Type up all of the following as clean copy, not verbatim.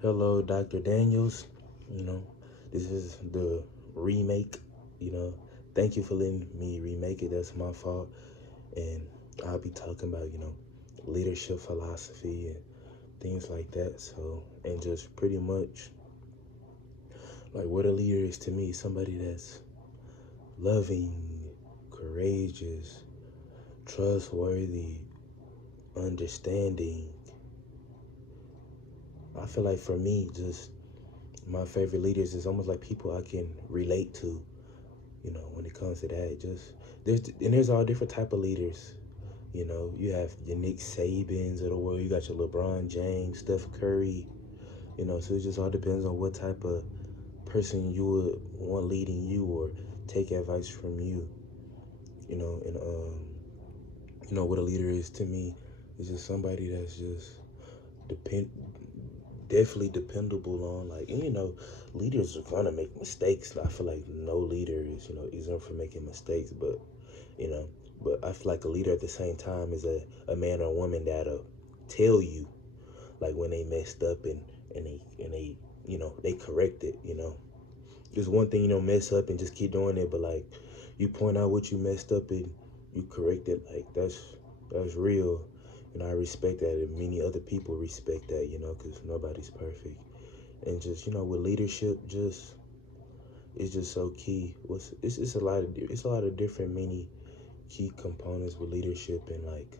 Hello, Dr. Daniels. You know, this is the remake. You know, thank you for letting me remake it. That's my fault. And I'll be talking about, leadership philosophy and things like that. So, and just pretty much like what a leader is to me somebody that's loving, courageous, trustworthy, understanding. I feel like for me, just my favorite leaders is almost like people I can relate to. When it comes to that, just there's all different type of leaders. You have your Nick Sabans of the world. You got your LeBron James, Steph Curry. So it just all depends on what type of person you would want leading you or take advice from you. And what a leader is to me is just somebody that's just depend definitely dependable on, like, and leaders are gonna make mistakes. I feel like no leader is exempt from making mistakes, but you know but I feel like a leader at the same time is a man or woman that'll tell you, like, when they messed up, and they they correct it. It's one thing, mess up and just keep doing it, but like, you point out what you messed up and you correct it. Like, that's real. I respect that, and many other people respect that, because nobody's perfect. And just, with leadership, just it's just so key. It's a lot of different many key components with leadership. And like,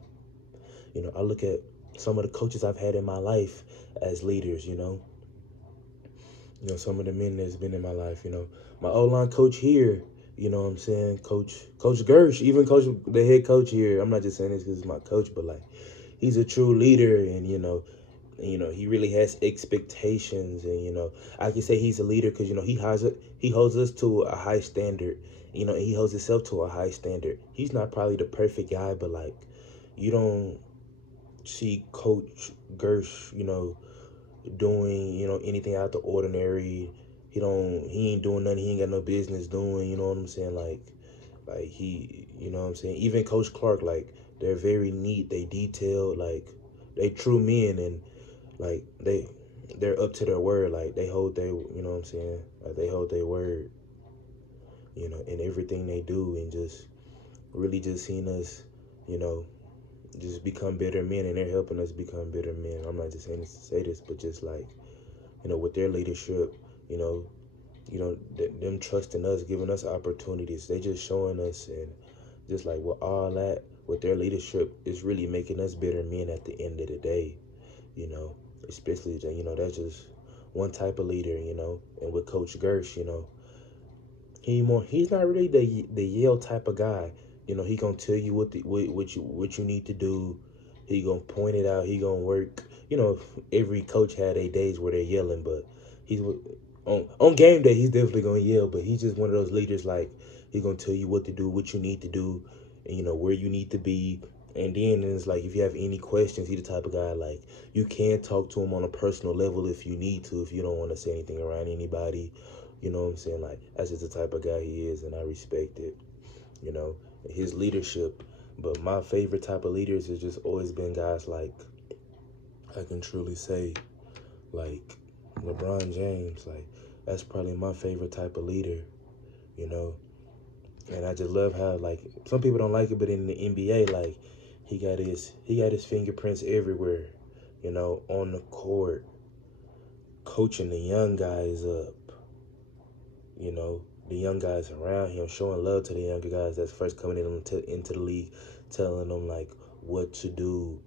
I look at some of the coaches I've had in my life as leaders. Some of the men that's been in my life. My O-line coach here. You know what I'm saying? Coach Gersh, even the head coach here. I'm not just saying this because he's my coach, but like, he's a true leader. And he really has expectations. And I can say he's a leader because he holds us to a high standard. And he holds himself to a high standard. He's not probably the perfect guy, but like, you don't see Coach Gersh, doing anything out the ordinary. He ain't doing nothing he ain't got no business doing. You know what I'm saying? Like he, what I'm saying. Even Coach Clark, like, they're very neat. They detailed, like, they true men. And like, they're up to their word. Like, they hold their, what I'm saying. Like, they hold their word. In everything they do. And just really just seeing us, you know, just become better men, and they're helping us become better men. I'm not just saying this to say this, but just like, with their leadership, you know, them trusting us, giving us opportunities. They just showing us, and just like with all that, with their leadership, is really making us better men at the end of the day. You know, especially that's just one type of leader. And with Coach Gersh, he's not really the yell type of guy. He gonna tell you what you need to do. He gonna point it out. He gonna work. Every coach had their days where they're yelling, but he's on game day. He's definitely gonna yell, but he's just one of those leaders. Like, he gonna tell you what to do, what you need to do, and where you need to be. And then it's like, if you have any questions, he's the type of guy, like, you can talk to him on a personal level if you need to, if you don't want to say anything around anybody. You know what I'm saying? Like, that's just the type of guy he is, and I respect it. You know, his leadership. But my favorite type of leaders has just always been guys like, I can truly say, like, LeBron James. Like, that's probably my favorite type of leader. You know, and I just love how, like, some people don't like it, but in the NBA, like, he got his fingerprints everywhere. On the court, coaching the young guys up. The young guys around him, showing love to the younger guys that's first coming into the league, telling them, like, what to do.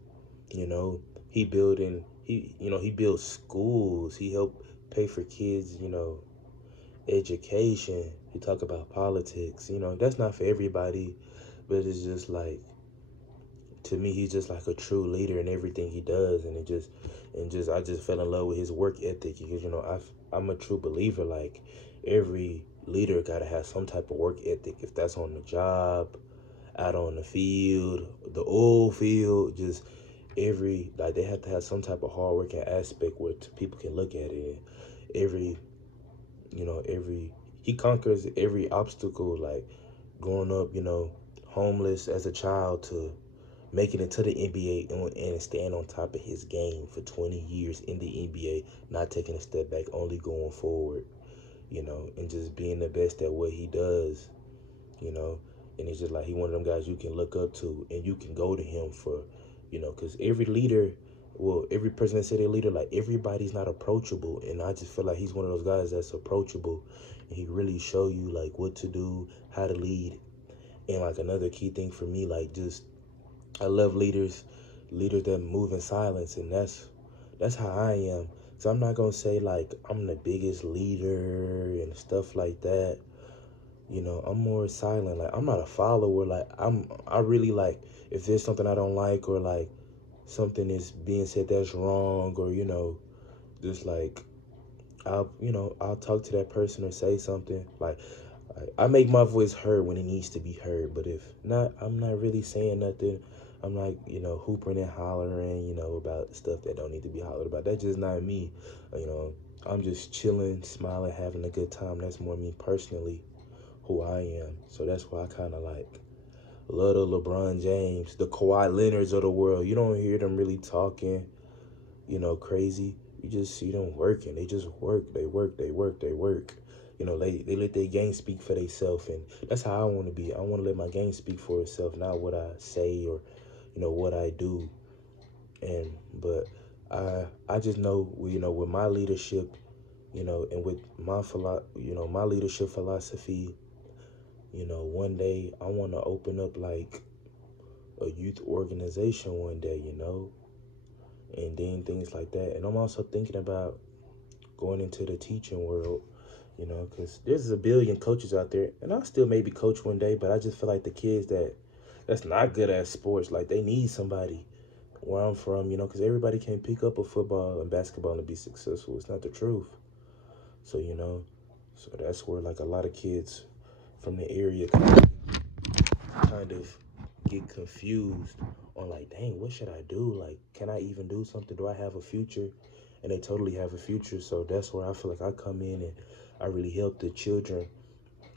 He building he built schools. He helped pay for kids, education. He talk about politics. That's not for everybody, but it's just like, to me, he's just like a true leader in everything he does. And I just fell in love with his work ethic, because I'm a true believer, like, every leader got to have some type of work ethic, if that's on the job, out on the field, the oil field. Just like, they have to have some type of hard working aspect where people can look at it. Every every he conquers every obstacle, like, growing up, homeless as a child, to make it into the NBA and stand on top of his game for 20 years in the NBA, not taking a step back, only going forward, and just being the best at what he does, you know. And it's just like he one of them guys you can look up to and you can go to him for, because every leader, well, every person that said they're leader, like everybody's not approachable. And I just feel like he's one of those guys that's approachable, and he really show you like what to do, how to lead. And like another key thing for me, like just I love leaders that move in silence, and that's how I am. So I'm not gonna say like I'm the biggest leader and stuff like that. I'm more silent. Like I'm not a follower. Like I really like if there's something I don't like or like something is being said that's wrong or just like I'll talk to that person or say something. Like I make my voice heard when it needs to be heard, but if not, I'm not really saying nothing. I'm like, hooping and hollering, about stuff that don't need to be hollered about. That's just not me. You know, I'm just chilling, smiling, having a good time. That's more me personally, who I am. So that's why I kind of like love the LeBron James, the Kawhi Leonards of the world. You don't hear them really talking, crazy. You just see them working. They just work. They work. They work. They work. They let their game speak for themselves, and that's how I want to be. I want to let my game speak for itself, not what I say or, what I do. But I just know, with my leadership, and with my leadership philosophy, one day I want to open up like a youth organization one day, and then things like that. And I'm also thinking about going into the teaching world, because there's a billion coaches out there, and I'll still maybe coach one day, but I just feel like the kids that's not good at sports, like they need somebody where I'm from, because everybody can't pick up a football and basketball and be successful. It's not the truth. So, so that's where like a lot of kids from the area kind of get confused on like, dang, what should I do? Like, can I even do something? Do I have a future? And they totally have a future. So that's where I feel like I come in and I really help the children.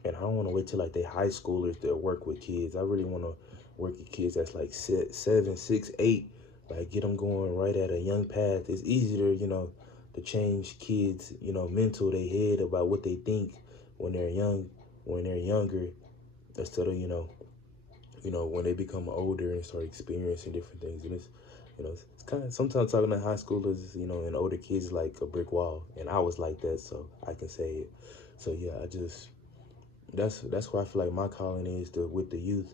And I don't want to wait till like they high schoolers to work with kids. I really want to work with kids that's like 7, 6, 8, like get them going right at a young path. It's easier, to change kids, mental, they head about what they think when they're young, when they're younger, instead of, when they become older and start experiencing different things. And it's kind of sometimes talking to high schoolers, and older kids like a brick wall. And I was like that, so I can say it. So yeah, that's where I feel like my calling is with the youth.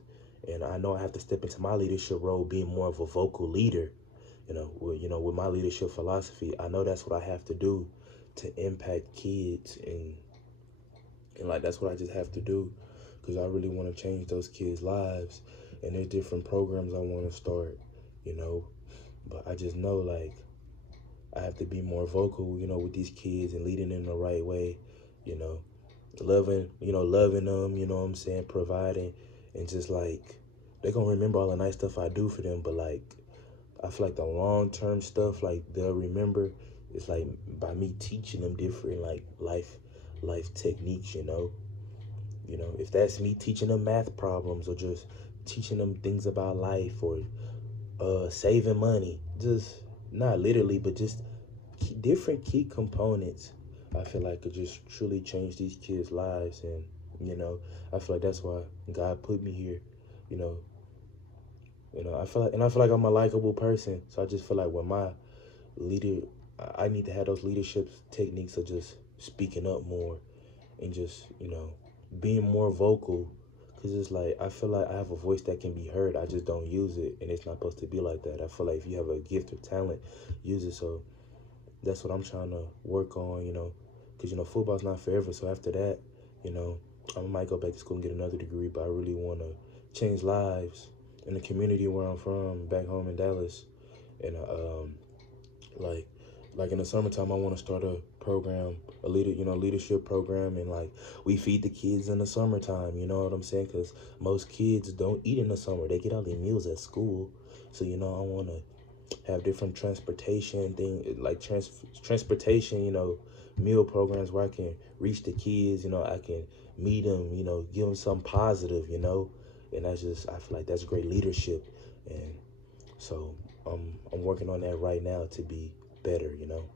And I know I have to step into my leadership role, being more of a vocal leader. With my leadership philosophy, I know that's what I have to do to impact kids, and like that's what I just have to do, because I really want to change those kids' lives. And there's different programs I want to start, but I just know like I have to be more vocal, with these kids and leading them the right way, you know, loving them, what I'm saying, providing, and just like they're gonna remember all the nice stuff I do for them, but like I feel like the long-term stuff, like they'll remember, is like by me teaching them different like life techniques, if that's me teaching them math problems or just teaching them things about life or saving money, just not literally, but just different key components, I feel like could just truly change these kids' lives. And I feel like that's why God put me here. you know I feel like I'm a likable person, so I just feel like when my leader, I need to have those leadership techniques of just speaking up more and just being more vocal, because it's like I feel like I have a voice that can be heard. I just don't use it, and it's not supposed to be like that. I feel like if you have a gift or talent, use it. So that's what I'm trying to work on, because football's not forever. So after that, I might go back to school and get another degree, but I really want to change lives in the community where I'm from, back home in Dallas. And like in the summertime, I want to start a program, leadership program, and like we feed the kids in the summertime. You know what I'm saying? Because most kids don't eat in the summer; they get all their meals at school. So I want to have different transportation thing, like transportation, meal programs where I can reach the kids. I can meet them. Give them something positive. And I feel like that's great leadership. And So I'm working on that right now to be better, you know.